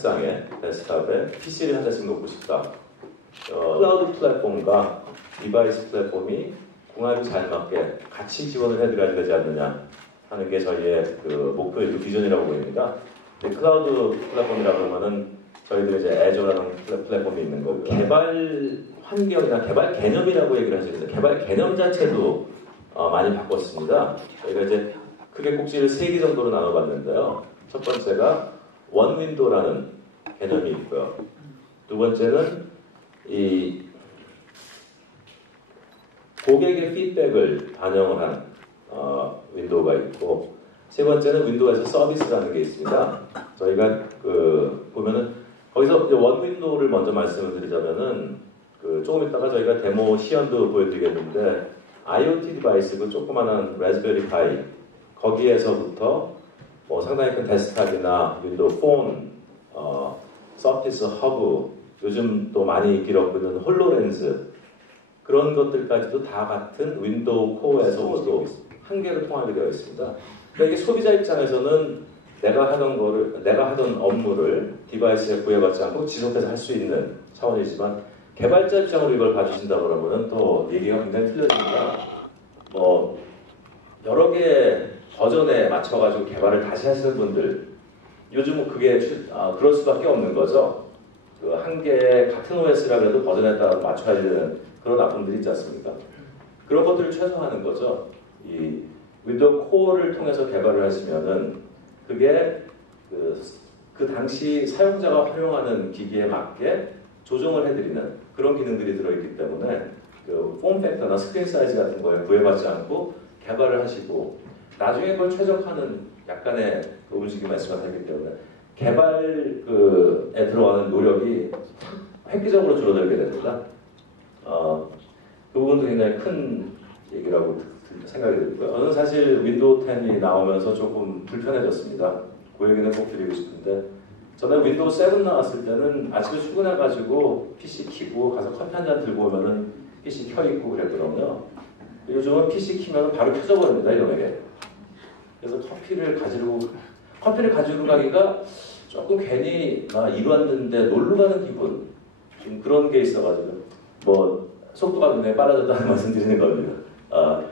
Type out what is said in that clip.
책상에 데스크탑에 PC를 한 대씩 놓고 싶다. 어, 클라우드 플랫폼과 디바이스 플랫폼이 궁합이 잘 맞게 같이 지원을 해드려야 되지 않느냐 하는 게 저희의 그 목표이고 비전이라고 보입니다. 클라우드 플랫폼이라고 하면은 저희들 이제 애저라는 플랫폼이 있는 거고 개발 환경이나 개발 개념이라고 얘기를 하시는데 개발 개념 자체도 어, 많이 바꿨습니다. 저희가 이제 크게 꼭지를 세개 정도로 나눠봤는데요. 첫 번째가 원 윈도라는 개념이 있고요. 두 번째는 이 고객의 피드백을 반영을 한 어, 윈도우가 있고 세 번째는 윈도우에서 서비스라는 게 있습니다. 저희가 그 보면은 거기서 원 윈도우를 먼저 말씀을 드리자면은 그 조금 있다가 저희가 데모 시연도 보여드리겠는데 IoT 디바이스 그 조그마한 레즈베리 파이 거기에서부터 뭐 상당히 큰 데스크탑이나 윈도우 폰, 어, 서피스 허브 요즘 또 많이 길었고 있는 홀로렌즈 그런 것들까지도 다 같은 윈도우 코어에서부터 한 개로 통합이 되어 있습니다. 그러니까 이게 소비자 입장에서는 내가 하던 거를 내가 하던 업무를 디바이스에 구애받지 않고 지속해서 할 수 있는 차원이지만 개발자 입장으로 이걸 봐주신다 그러면은 또 얘기가 굉장히 틀려집니다. 뭐 여러 개 버전에 맞춰가지고 개발을 다시 하시는 분들 요즘은 그게 아, 그럴 수밖에 없는 거죠. 그 한개 같은 OS라 그래도 버전에 따라 맞춰야 되는 그런 아픔들이 있지 않습니까? 그런 것들을 최소화하는 거죠. 이 윈도우 코어를 통해서 개발을 하시면은 그게 그, 그 당시 사용자가 활용하는 기기에 맞게 조정을 해드리는 그런 기능들이 들어있기 때문에 그 폼 팩터나 스크린 사이즈 같은 거에 구애받지 않고 개발을 하시고 나중에 그걸 최적화하는 약간의 그 움직임 말씀가 되기 때문에 개발에 들어가는 노력이 획기적으로 줄어들게 됩니다. 어, 그 부분도 굉장히 큰 얘기라고 생각이 들고요. 저는 사실 윈도우 10이 나오면서 조금 불편해졌습니다. 그 얘기는 꼭 드리고 싶은데 저는 윈도우 7 나왔을 때는 아침에 출근해가지고 PC 키고 가서 커피 한 잔 들고 오면은 PC 켜있고 그랬거든요. 요즘은 PC 키면 바로 켜져버립니다, 이놈에게. 커피를 가지고, 커피를 가지고 가기가 조금 괜히 나 이루었는데 놀러 가는 기분. 좀 그런 게 있어가지고, 뭐, 속도가 굉장히 빨라졌다는 말씀 드리는 겁니다. 아,